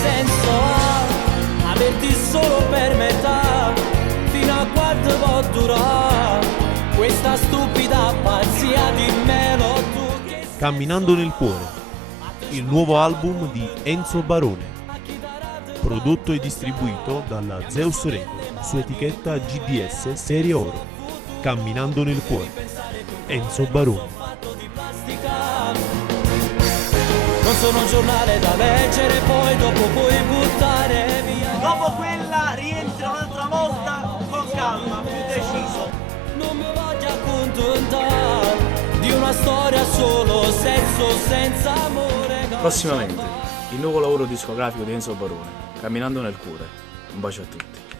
senso ha averti solo per metà, fino a quando può durare questa stupida pazzia di meno tu che sei. Camminando nel cuore, il nuovo album di Enzo Barone, prodotto e distribuito dalla Zeus Record su etichetta GDS Serie Oro. Camminando nel cuore, Enzo Barone. Non sono un giornale da leggere, poi dopo puoi buttare via. Dopo quella rientra un'altra volta con calma, più deciso. Non mi voglio accontentare di una storia solo sesso senza amore. Prossimamente, il nuovo lavoro discografico di Enzo Barone, Camminando nel cuore. Un bacio a tutti.